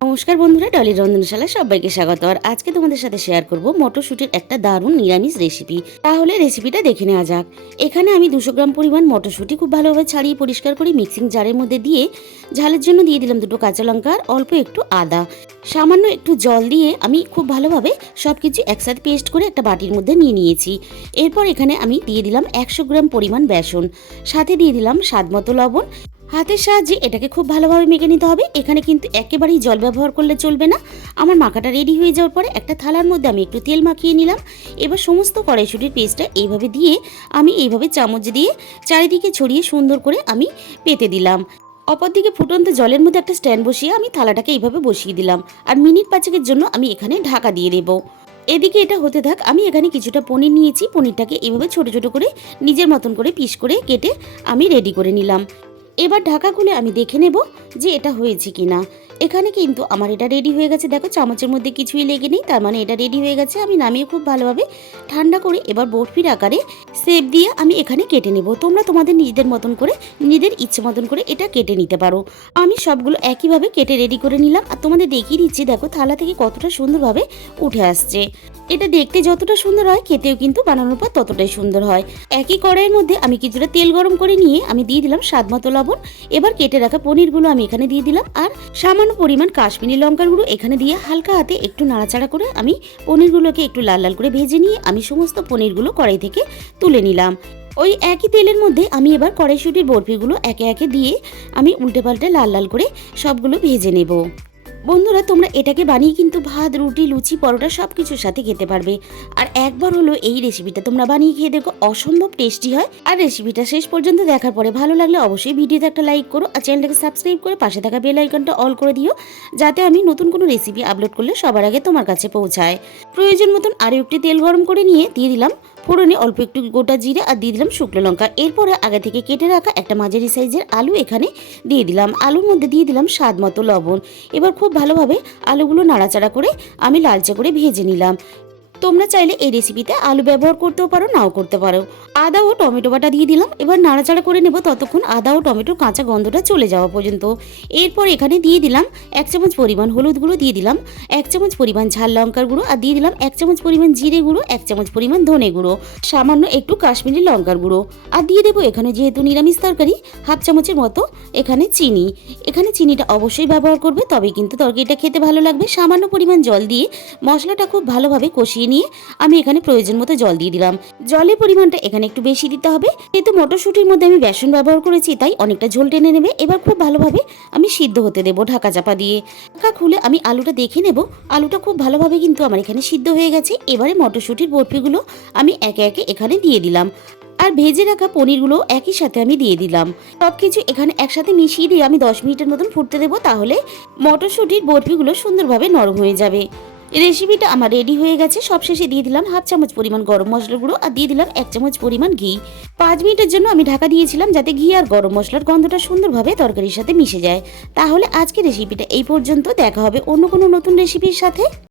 নমস্কার বন্ধুরা, ডলির রন্ধনশালায় সবাইকে স্বাগত। আর আজকে তোমাদের সাথে শেয়ার করব মটরশুঁটির একটা দারুণ নিরামিষ রেসিপি। তাহলে রেসিপিটা দেখে নেওয়া যাক। এখানে আমি 200 গ্রাম পরিমাণ মটরশুঁটি খুব ভালোভাবে ছাড়িয়ে পরিষ্কার করে মিক্সিং জারের মধ্যে দিয়ে ঝালের জন্য দিয়ে দিলাম 2টো কাঁচা লঙ্কা আর অল্প একটু আদা, সামান্য একটু জল দিয়ে আমি খুব ভালোভাবে সব কিছু একসাথে পেস্ট করে একটা বাটির মধ্যে নিয়ে নিয়েছি। এরপর এখানে আমি দিয়ে দিলাম 100 গ্রাম পরিমাণ বেসন, সাথে দিয়ে দিলাম স্বাদ মতো লবণ। হাতের সাহায্যে এটাকে খুব ভালোভাবে মেখে নিতে হবে। এখানে কিন্তু একেবারেই জল ব্যবহার করলে চলবে না। আমার মাখাটা রেডি হয়ে যাওয়ার পরে একটা থালার মধ্যে আমি একটু তেল মাখিয়ে নিলাম। এবার সমস্ত কড়াইশুঁটির পেস্টটা এইভাবে দিয়ে আমি এইভাবে চামচ দিয়ে চারিদিকে ছড়িয়ে সুন্দর করে আমি পেতে দিলাম। অপরদিকে ফুটন্ত জলের মধ্যে একটা স্ট্যান্ড বসিয়ে আমি থালাটাকে এইভাবে বসিয়ে দিলাম। আর মিনিট 5-এর জন্য আমি এখানে ঢাকা দিয়ে দেবো। এদিকে এটা হতে থাক। আমি এখানে কিছুটা পনির নিয়েছি। পনিরটাকে এইভাবে ছোট ছোট করে নিজের মতন করে পিস করে কেটে আমি রেডি করে নিলাম। এবার ঢাকা খুলে আমি দেখে নেব যে এটা হয়েছে কিনা। এখানে কিন্তু আমার এটা রেডি হয়ে গেছে। দেখো, চামচের মধ্যে কিছুই লেগে নেই, তার মানে এটা রেডি হয়ে গেছে। আমি নামিয়ে খুব ভালোভাবে ঠান্ডা করে এবার বরফির আকারে শেপ দিয়ে আমি এখানে কেটে নেব। তোমরা তোমাদের নিজেদের মতন করে নিজেদের ইচ্ছে মতন করে এটা কেটে নিতে পারো। আমি সবগুলো একইভাবে কেটে রেডি করে নিলাম। আর তোমাদের দেখিয়ে দিচ্ছি, দেখো থালা থেকে কতটা সুন্দরভাবে উঠে আসছে। এটা দেখতে যতটা সুন্দর হয়, খেতেও কিন্তু বানানোর পর ততটাই সুন্দর হয়। একই কড়াইয়ের মধ্যে আমি কিছুটা তেল গরম করে নিয়ে আমি দিয়ে দিলাম স্বাদ মতো লবণ। এবার কেটে রাখা পনিরগুলো আমি এখানে দিয়ে দিলাম আর সামান্য পরিমাণ কাশ্মীরি লঙ্কার গুঁড়ো এখানে দিয়ে হালকা হাতে একটু নাড়াচাড়া করে আমি পনিরগুলোকে একটু লাল লাল করে ভেজে নিয়ে আমি সমস্ত পনিরগুলো কড়াই থেকে তুলে নিলাম। ওই একই তেলের মধ্যে আমি এবার কড়াইশুঁটির বরফিগুলো একে একে দিয়ে আমি উল্টে পাল্টে লাল লাল করে সবগুলো ভেজে নেব। বন্ধুরা, তোমরা এটাকে বানিয়ে কিন্তু ভাত, রুটি, লুচি, পরোটা সব কিছুর সাথে খেতে পারবে। আর একবার হলো এই রেসিপিটা তোমরা বানিয়ে খেয়ে দেখো, অসম্ভব টেস্টি হয়। আর রেসিপিটা শেষ পর্যন্ত দেখার পরে ভালো লাগলে অবশ্যই ভিডিওতে একটা লাইক করো আর চ্যানেলটাকে সাবস্ক্রাইব করে পাশে থাকা বেল আইকনটা অল করে দিও, যাতে আমি নতুন কোনো রেসিপি আপলোড করলে সবার আগে তোমার কাছে পৌঁছায়। প্রয়োজন মতন আরও একটু তেল গরম করে নিয়ে দিয়ে দিলাম ফোড়নে অল্প একটু গোটা জিরে আর দিয়ে দিলাম শুকনো লঙ্কা। এরপরে আগে থেকে কেটে রাখা একটা মাঝারি সাইজের আলু এখানে দিয়ে দিলাম। আলুর মধ্যে দিয়ে দিলাম স্বাদ মতো লবণ। এবার খুব ভালোভাবে আলুগুলো নাড়াচাড়া করে আমি লালচে করে ভেজে নিলাম। তোমরা চাইলে এই রেসিপিতে আলু ব্যবহার করতেও পারো, নাও করতে পারো। আদা ও টমেটো বাটা দিয়ে দিলাম। এবার নাড়াচাড়া করে নেব ততক্ষণ আদা ও টমেটোর কাঁচা গন্ধটা চলে যাওয়া পর্যন্ত। এরপর এখানে দিয়ে দিলাম 1 চামচ পরিমাণ হলুদ গুঁড়ো, দিয়ে দিলাম 1 চামচ পরিমাণ ঝাল লঙ্কার গুঁড়ো আর দিয়ে দিলাম 1 চামচ পরিমাণ জিরে গুঁড়ো, 1 চামচ পরিমাণ ধনে গুঁড়ো, সামান্য একটু কাশ্মীরি লঙ্কার গুঁড়ো আর দিয়ে দেবো এখানে, যেহেতু নিরামিষ তরকারি, 1/2 চামচের মতো এখানে চিনি। এখানে চিনিটা অবশ্যই ব্যবহার করবে, তবে কিন্তু তরকারিটা খেতে ভালো লাগবে। সামান্য পরিমাণ জল দিয়ে মশলাটা খুব ভালোভাবে কষিয়ে নিয়ে আমি এখানে প্রয়োজন মতো জল দিয়ে দিলাম। জলের পরিমাণটা এখানে একটু বেশি দিতে হবে, যেহেতু মটরশুঁটির মধ্যে আমি বেসন ব্যবহার করেছি, তাই অনেকটা ঝোল টেনে নেবে। এবার খুব ভালোভাবে আমি সিদ্ধ হতে দেবো ঢাকা চাপা দিয়ে। ঢাকা খুলে আমি আলুটা দেখে নেব। আলুটা খুব ভালোভাবে কিন্তু আমার এখানে সিদ্ধ হয়ে গেছে। এবারে মটরশুঁটির বরফিগুলো আমি একে একে এখানে দিয়ে দিলাম আর ভেজে রাখা পনিরগুলো একই সাথে আমি দিয়ে দিলাম। সবকিছু এখানে একসাথে মিশিয়ে দিয়ে আমি 10 মিনিটের মতন ফুটতে দেবো, তাহলে মটরশুঁটির বরফিগুলো সুন্দরভাবে নরম হয়ে যাবে। রেসিপিটা আমার রেডি হয়ে গেছে। সবশেষে দিয়ে দিলাম 1/2 চামচ পরিমাণ গরম মশলার গুঁড়ো আর দিয়ে দিলাম 1 চামচ পরিমাণ ঘি। 5 মিনিটের জন্য আমি ঢাকা দিয়েছিলাম, যাতে ঘি আর গরম মশলার গন্ধটা সুন্দরভাবে তরকারির সাথে মিশে যায়। তাহলে আজকে রেসিপিটা এই পর্যন্ত। দেখা হবে অন্য কোনো নতুন রেসিপির সাথে।